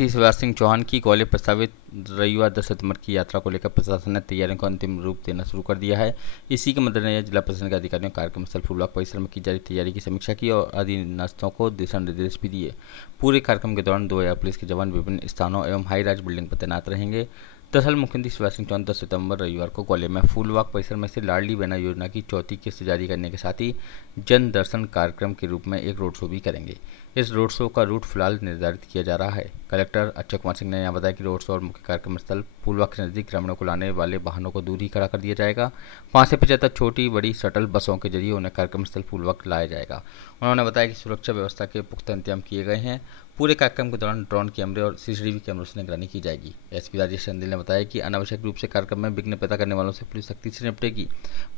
मुख्यमंत्री शिवराज सिंह चौहान की ग्वालियर प्रस्तावित रविवार 10 सितंबर की यात्रा को लेकर प्रशासन ने तैयारियों को अंतिम रूप देना शुरू कर दिया है। इसी के मद्देनजर जिला प्रशासन के अधिकारियों ने कार्यक्रम स्थल फूलबाग परिसर में की जा रही तैयारी की समीक्षा की और अधीनस्थों को दिशा निर्देश भी दिए। पूरे कार्यक्रम के दौरान 2000 पुलिस के जवान विभिन्न स्थानों एवं हाई राइज बिल्डिंग पर तैनात रहेंगे। दरअसल मुख्यमंत्री शिवराज सिंह चौहान 10 सितंबर रविवार को ग्वालियर में फूलबाग परिसर में से लाडली बहना योजना की चौथी किस्त जारी करने के साथ ही जन दर्शन कार्यक्रम के रूप में एक रोड शो भी करेंगे। इस रोड शो का रूट फिलहाल निर्धारित किया जा रहा है। कलेक्टर अक्षय कुमार सिंह ने यहाँ बताया कि रोड शो और मुख्य कार्यक्रम स्थल फूलबाग के नजदीक ग्रामीणों को लाने वाले वाहनों को दूर ही खड़ा कर दिया जाएगा। 5 से 75 छोटी बड़ी शटल बसों के जरिए उन्हें कार्यक्रम स्थल फूलबाग लाया जाएगा। उन्होंने बताया कि सुरक्षा व्यवस्था के पुख्ता इंतजाम किए गए हैं। पूरे कार्यक्रम के दौरान ड्रोन कैमरे और सीसीटीवी कैमरों से निगरानी की जाएगी। एसपी राजेश चंदेल ने बताया कि अनावश्यक रूप से कार्यक्रम में विघ्न पैदा करने वालों से पुलिस सख्ती से निपटेगी।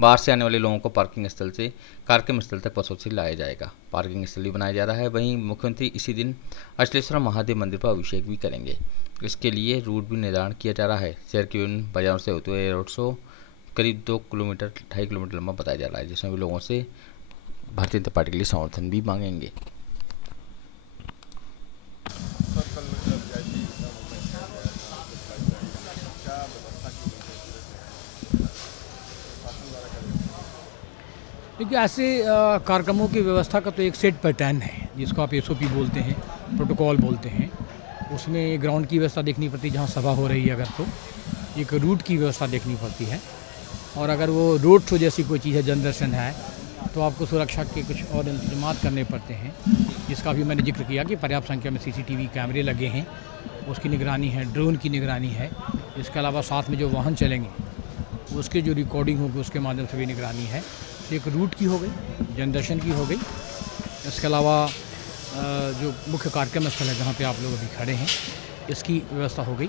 बाहर से आने वाले लोगों को पार्किंग स्थल से कार्यक्रम स्थल तक बसों से लाया जाएगा। पार्किंग स्थल भी बनाया जा रहा है। वहीं मुख्यमंत्री इसी दिन अचलेश्वर महादेव मंदिर पर अभिषेक भी करेंगे। इसके लिए रूट भी निर्धारण किया जा रहा है। शहर के विभिन्न बाजारों से होते हुए रोड शो करीब 2 किलोमीटर 2.5 किलोमीटर लंबा बताया जा रहा है, जिसमें भी लोगों से भारतीय जनता पार्टी के लिए समर्थन भी मांगेंगे। देखिए, ऐसे कार्यक्रमों की व्यवस्था का तो एक सेट पैटर्न है, जिसको आप एसओपी बोलते हैं, प्रोटोकॉल बोलते हैं। उसमें ग्राउंड की व्यवस्था देखनी पड़ती है, जहाँ सभा हो रही है अगर तो एक रूट की व्यवस्था देखनी पड़ती है। और अगर वो रोड शो जैसी कोई चीज़ है, जन दर्शन है, तो आपको सुरक्षा के कुछ और इंतजाम करने पड़ते हैं, जिसका भी मैंने जिक्र किया कि पर्याप्त संख्या में सीसीटीवी कैमरे लगे हैं, उसकी निगरानी है, ड्रोन की निगरानी है। इसके अलावा साथ में जो वाहन चलेंगे उसके जो रिकॉर्डिंग होगी उसके माध्यम से भी निगरानी है। एक रूट की हो गई, जन दर्शन की हो गई। इसके अलावा जो मुख्य कार्यक्रम स्थल है जहाँ पे आप लोग अभी खड़े हैं, इसकी व्यवस्था हो गई।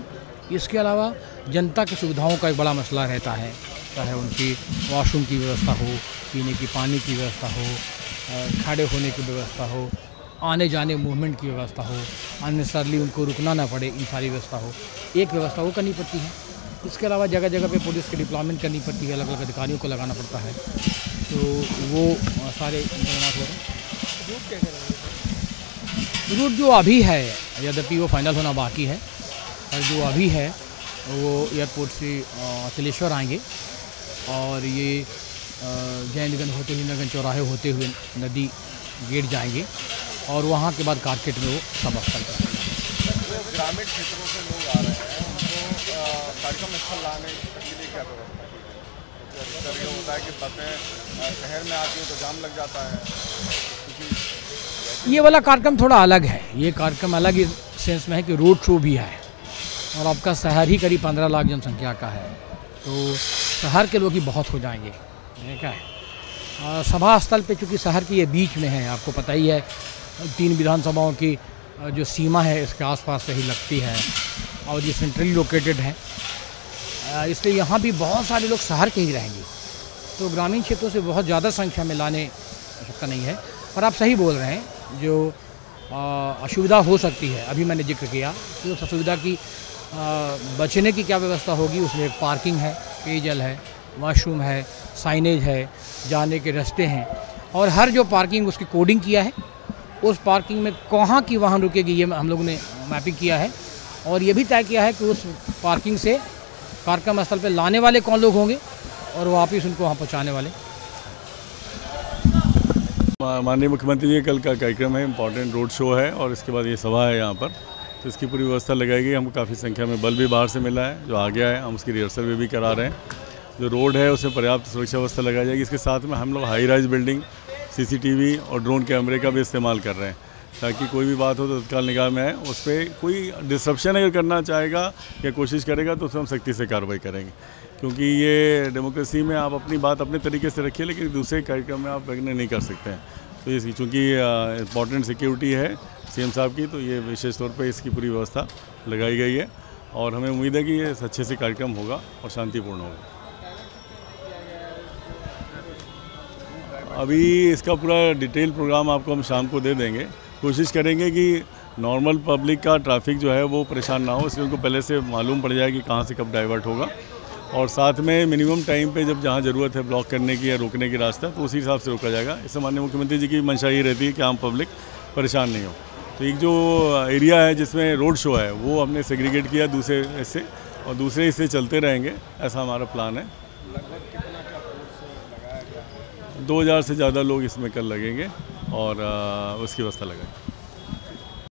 इसके अलावा जनता की सुविधाओं का एक बड़ा मसला रहता है, चाहे उनकी वॉशरूम की व्यवस्था हो, पीने की पानी की व्यवस्था हो, खड़े होने की व्यवस्था हो, आने जाने मूवमेंट की व्यवस्था हो, अननेसेसरली उनको रुकना ना पड़े, इन सारी व्यवस्था हो, एक व्यवस्था वो करनी पड़ती है। इसके अलावा जगह जगह पे पुलिस की डिप्लॉयमेंट करनी पड़ती है, अलग अलग अधिकारियों को लगाना पड़ता है, तो वो सारे इंतजाम हो रहे हैं। रूट जो अभी है, यद्यपि वो फाइनल होना बाकी है, और जो अभी है वो एयरपोर्ट से अचलेश्वर आएंगे और ये जयनगंज होते हुए नगन चौराहे होते हुए नदी गेट जाएंगे और वहाँ के बाद कारकेट में वो सब स्थल करेंगे। ग्रामीण क्षेत्रों से लोग आ रहे हैं, उनको कार्यक्रम स्थल लाने के लिए क्या व्यवस्था की है? क्योंकि ये होता है कि बसें शहर में आती है तो जाम लग जाता है। ये वाला कार्यक्रम थोड़ा अलग है। ये कार्यक्रम अलग इस सेंस में है कि रोड शो भी है और आपका शहर ही करीब 15 लाख जनसंख्या का है, तो शहर के लोग ही बहुत हो जाएंगे। ठीक है, सभा स्थल पे चूँकि शहर के ये बीच में है, आपको पता ही है 3 विधानसभाओं की जो सीमा है इसके आसपास से ही लगती है और ये सेंट्रली लोकेटेड है, इसलिए यहाँ भी बहुत सारे लोग शहर के ही रहेंगे, तो ग्रामीण क्षेत्रों से बहुत ज़्यादा संख्या में लाने आवश्यकता नहीं है। पर आप सही बोल रहे हैं, जो असुविधा हो सकती है, अभी मैंने जिक्र किया कि उस असुविधा की बचने की क्या व्यवस्था होगी। उसमें एक पार्किंग है, पेयजल है, वॉशरूम है, साइनेज है, जाने के रास्ते हैं, और हर जो पार्किंग उसकी कोडिंग किया है, उस पार्किंग में कहाँ की वाहन रुकेगी ये हम लोगों ने मैपिंग किया है, और ये भी तय किया है कि उस पार्किंग से कार्यक्रम स्थल पर लाने वाले कौन लोग होंगे और वापस उनको वहाँ पहुँचाने वाले। माननीय मुख्यमंत्री जी कल का कार्यक्रम है, इम्पॉर्टेंट रोड शो है और इसके बाद ये सभा है यहाँ पर, तो इसकी पूरी व्यवस्था लगाई गई। हमको काफ़ी संख्या में बल भी बाहर से मिला है, जो आ गया है, हम उसकी रिहर्सल भी करा रहे हैं। जो रोड है उसमें पर्याप्त सुरक्षा व्यवस्था लगाई जाएगी। इसके साथ में हम लोग हाई राइज बिल्डिंग, सीसीटीवी और ड्रोन कैमरे का भी इस्तेमाल कर रहे हैं, ताकि कोई भी बात हो तो तत्काल निगाह में आए। उस पर कोई डिस्ट्रप्शन अगर करना चाहेगा या कोशिश करेगा तो उसमें हम सख्ती से कार्रवाई करेंगे, क्योंकि ये डेमोक्रेसी में आप अपनी बात अपने तरीके से रखिए, लेकिन दूसरे कार्यक्रम में आप रखने नहीं कर सकते हैं। तो ये चूँकि इम्पॉर्टेंट सिक्योरिटी है सीएम साहब की, तो ये विशेष तौर पे इसकी पूरी व्यवस्था लगाई गई है और हमें उम्मीद है कि ये अच्छे से कार्यक्रम होगा और शांतिपूर्ण होगा। अभी इसका पूरा डिटेल प्रोग्राम आपको हम शाम को दे देंगे। कोशिश करेंगे कि नॉर्मल पब्लिक का ट्रैफिक जो है वो परेशान ना हो, इसलिए उनको पहले से मालूम पड़ जाए कि कहाँ से कब डाइवर्ट होगा, और साथ में मिनिमम टाइम पे जब जहाँ ज़रूरत है ब्लॉक करने की या रोकने की रास्ता, तो उसी हिसाब से रोका जाएगा। इससे माननीय मुख्यमंत्री जी की मंशा ये रहती है कि आम पब्लिक परेशान नहीं हो। तो एक जो एरिया है जिसमें रोड शो है वो हमने सेग्रीगेट किया दूसरे इससे, और दूसरे इससे चलते रहेंगे, ऐसा हमारा प्लान है। लगभग कितना का फोर्स लगाया गया है? 2000 से ज़्यादा लोग इसमें कल लगेंगे और उसकी व्यवस्था लगाएंगे।